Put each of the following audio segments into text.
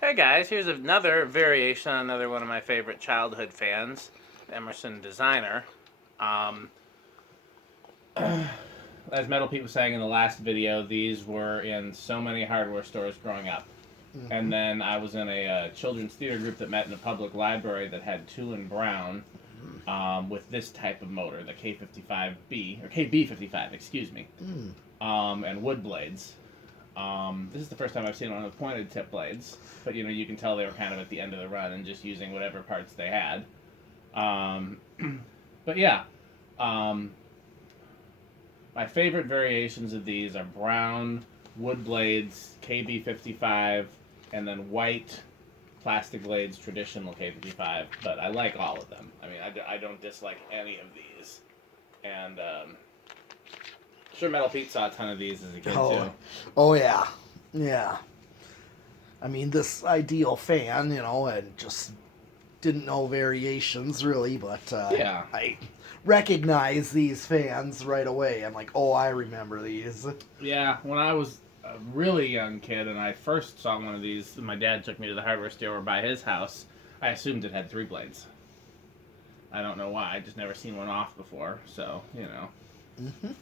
Hey guys, here's another variation on another one of my favorite childhood fans, Emerson designer. Um, as Metal Pete was saying in the last video, these were in so many hardware stores growing up. And then I was in a children's theater group that met in a public library that had two in brown with this type of motor, the K55B, or KB55, excuse me, and wood blades. This is the first time I've seen one with pointed tip blades, but you can tell they were kind of at the end of the run and just using whatever parts they had. Um, but yeah, um, my favorite variations of these are brown wood blades, KB55, and then white plastic blades, traditional K55. But I like all of them. I mean, I don't dislike any of these. And sure, Metal Pete saw a ton of these as a kid too. Oh yeah, yeah. I mean, this ideal fan, and just didn't know variations really, but Yeah. I recognize these fans right away. I'm like, oh, I remember these. Yeah, when I was a really young kid and I first saw one of these, my dad took me to the hardware store by his house. I assumed it had three blades. I don't know why. I just never seen one off before, so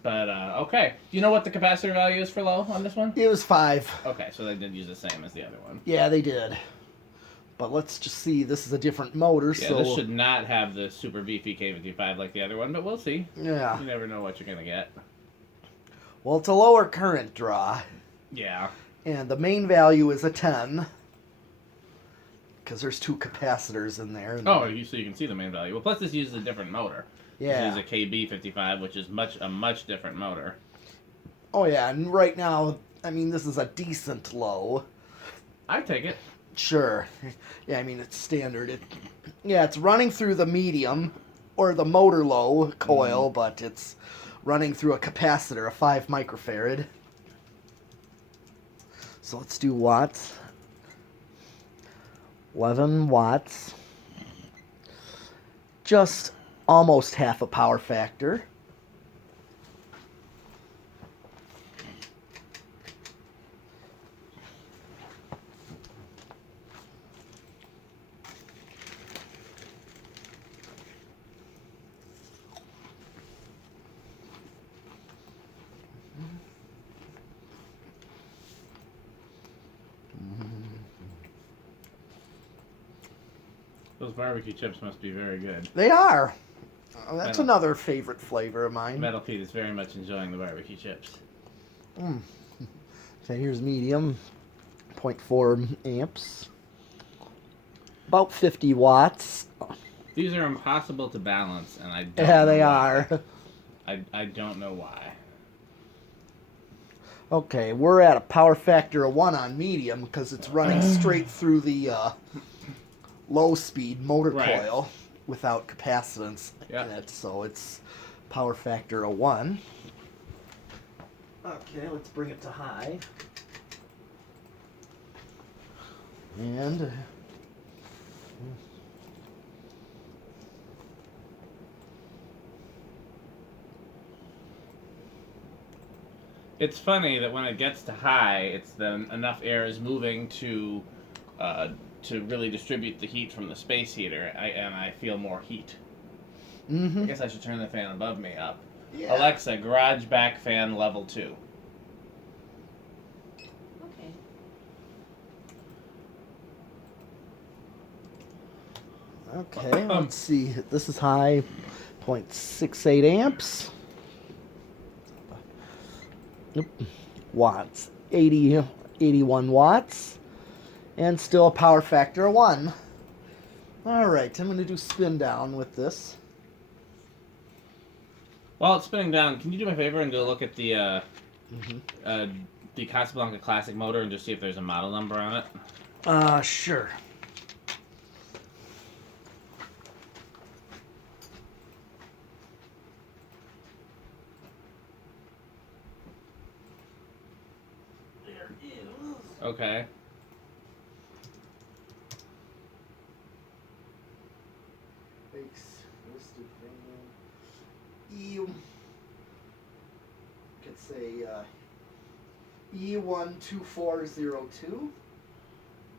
But okay, do you know what the capacitor value is for low on this one? It was 5. Okay, so they did use the same as the other one. Yeah, they did. But let's just see. This is a different motor, Yeah, so this should not have the super beefy K55 like the other one, but we'll see. yeah. You never know what you're gonna get. Well, it's a lower current draw, Yeah. and the main value is a 10 because there's 2 capacitors in there. Oh, so you can see the main value. Well, plus this uses a different motor. Yeah. This is a KB55, which is a much different motor. Oh yeah, and right now, I mean, this is a decent low. I take it. Sure. Yeah, I mean, it's standard. It's running through the medium or the motor low coil, but it's running through a capacitor, a 5 microfarad. So let's do watts. 11 watts. Just almost half a power factor. Those barbecue chips must be very good. They are. That's Metal. another favorite flavor of mine. Metal Pete is very much enjoying the barbecue chips. Okay, here's medium, 0.4 amps, about 50 watts. These are impossible to balance, and I don't Yeah, know they why. are. I don't know why. Okay, we're at a power factor of 1 on medium because it's running straight through the low speed motor Right. coil without capacitance Yeah. in it, so it's power factor of 1. Okay, let's bring it to high. And It's funny that when it gets to high, it's then enough air is moving to really distribute the heat from the space heater, and I feel more heat. I guess I should turn the fan above me up. yeah. Alexa, garage back fan level 2. Okay. Okay, let's see. This is high, 0.68 amps. Watts, 81 watts. And still a power factor of 1. Alright, I'm going to do spin down with this. While it's spinning down, can you do me a favor and go look at the Casablanca Classic motor and just see if there's a model number on it? Sure. There is. Okay. Listed van. Could say E12402.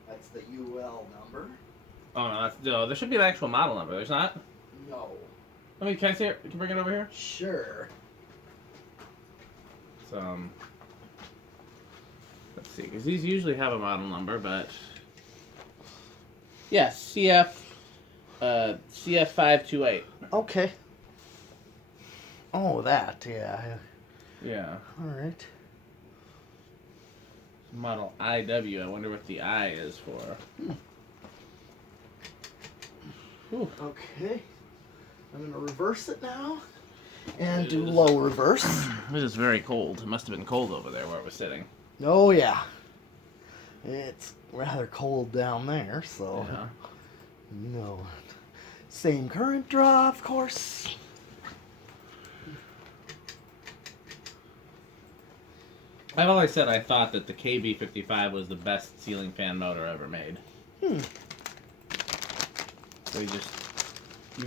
That's the UL number. Oh no, there should be an actual model number. There's not. No. Let me. Can I see it? Can you bring it over here? Sure. So, let's see, because these usually have a model number, but yes, CF528. Okay. Oh, that, yeah. Yeah. All right. Model IW. I wonder what the I is for. Okay. I'm going to reverse it now and do low reverse. It is very cold. It must have been cold over there where it was sitting. Oh, yeah. It's rather cold down there, so. Yeah. No. Same current draw, of course. I've always said I thought that the KB55 was the best ceiling fan motor ever made. You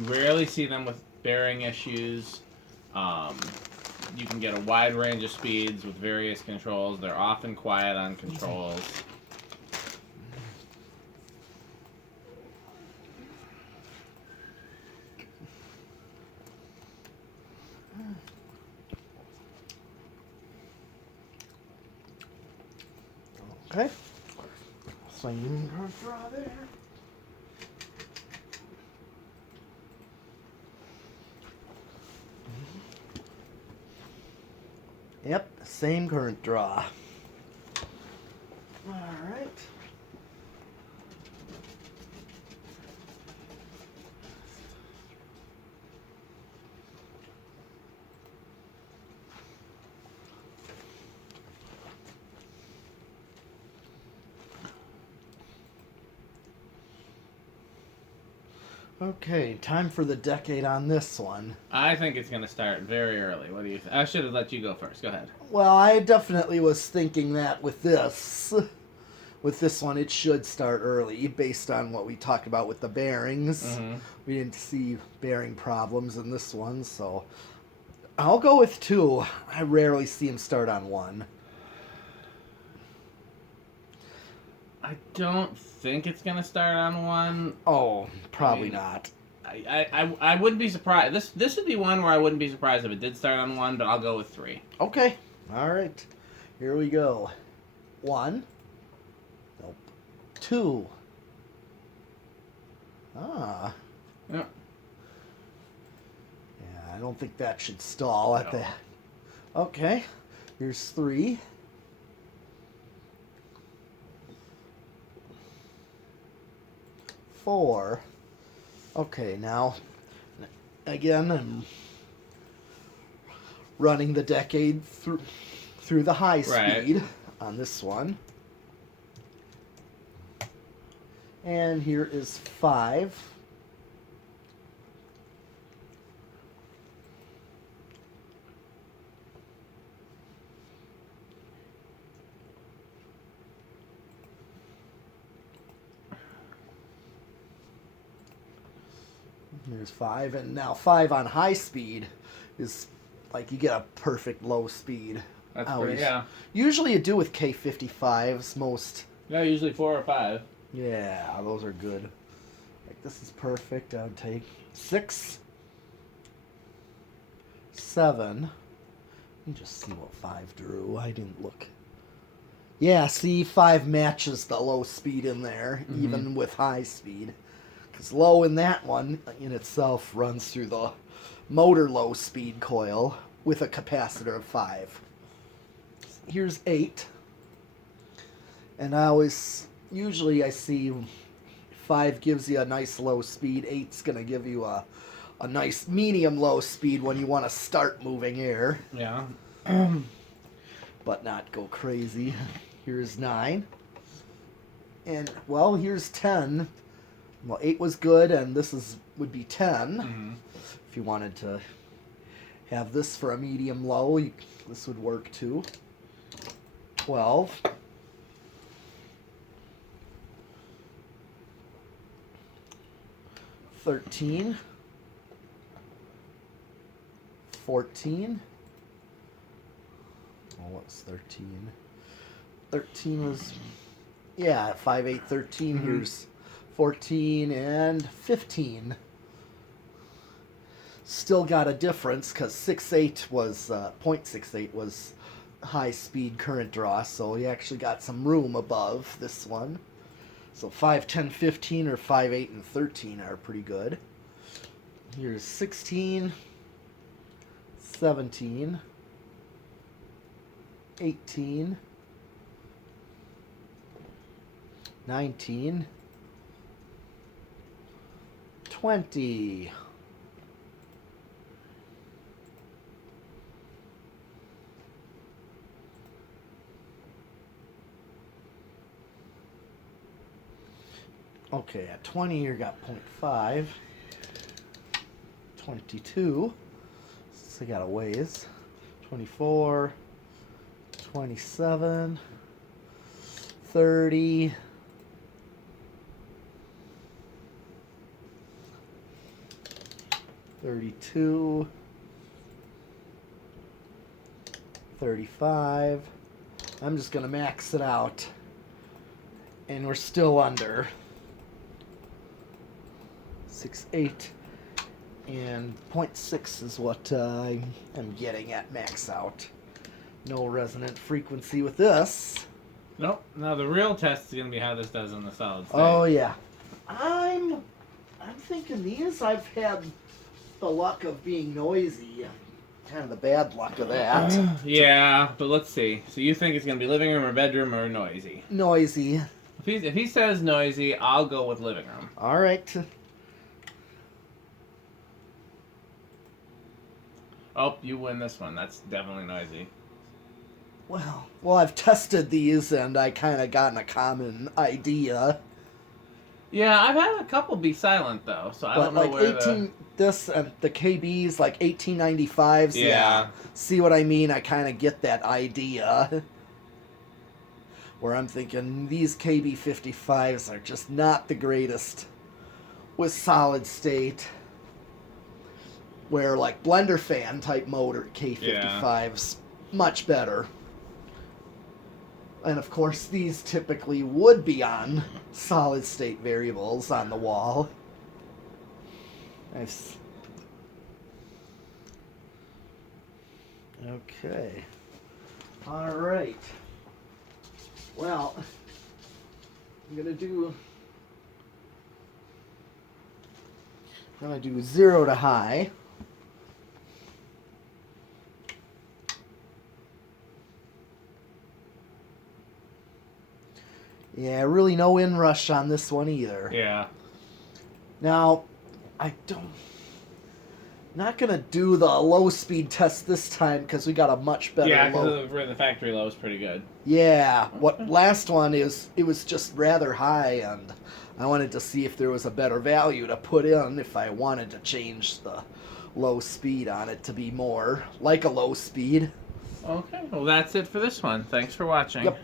rarely see them with bearing issues. You can get a wide range of speeds with various controls. They're often quiet on controls. Okay. Same current draw there. Yep, same current draw. All right. Okay, time for the decade on this one. I think it's going to start very early. What do you think? I should have let you go first. Go ahead. Well, I definitely was thinking that with this. With this one, it should start early, based on what we talked about with the bearings. Mm-hmm. We didn't see bearing problems in this one, so I'll go with 2. I rarely see him start on 1. I don't think it's going to start on 1. Oh, probably not. I wouldn't be surprised. This would be one where I wouldn't be surprised if it did start on 1, but I'll go with 3. Okay. All right. Here we go. 1. Nope. 2. Ah. Yep. Yeah, I don't think that should stall at No. that. Okay. Here's 3. 4. Okay, now, again, I'm running the decade through the high speed on this one. And here is 5. There's 5, and now 5 on high speed is like you get a perfect low speed. That's pretty, yeah. Usually you do with K55s most. Yeah, usually 4 or 5. Yeah, those are good. Like this is perfect. I would take 6, 7. Let me just see what 5 drew. I didn't look. Yeah, see, 5 matches the low speed in there, even with high speed. Because low in that one in itself runs through the motor low speed coil with a capacitor of 5. Here's 8. And usually I see 5 gives you a nice low speed. 8's going to give you a nice medium low speed when you want to start moving air. Yeah. But not go crazy. Here's 9. And, well, here's 10. Well, 8 was good, and this would be 10. If you wanted to have this for a medium low, this would work too. 12. 13. 14. Oh, what's 13? 13 was Yeah, 5, 8, 13. Here's 14 and 15. Still got a difference because 6.8 was 0.68 was high speed current draw, so you actually got some room above this one. So 5, 10, 15 or 5, 8, and 13 are pretty good. Here's 16, 17, 18, 19, 20. Okay, at 20 you got 0.5. 22. So I got a ways. 24. 27. 30. 32. 35. I'm just going to max it out. And we're still under. 6, 8. And 0.6 is what I am getting at max out. No resonant frequency with this. Nope. Now the real test is going to be how this does in the solid state. Oh yeah. I'm thinking these I've had the luck of being noisy. Kind of the bad luck of that. Yeah, but let's see. So you think it's going to be living room or bedroom or noisy? Noisy. If he says noisy, I'll go with living room. All right. Oh, you win this one. That's definitely noisy. Well, I've tested these and I kind of gotten a common idea. Yeah, I've had a couple be silent though, so I don't know like where 18, this and the KBs like 1895s. Yeah. See what I mean? I kind of get that idea. Where I'm thinking these KB55s are just not the greatest with solid state. Where like blender fan type motor K55's much better. And of course these typically would be on solid state variables on the wall. Nice. Okay. All right. Well, I'm gonna do 0 to high. Yeah, really no inrush on this one either. Yeah. Now, not gonna do the low speed test this time because we got a much better Yeah, low. because the factory low is pretty good. Yeah, what last one is, it was just rather high, and I wanted to see if there was a better value to put in if I wanted to change the low speed on it to be more like a low speed. Okay, well that's it for this one. Thanks for watching. Yep.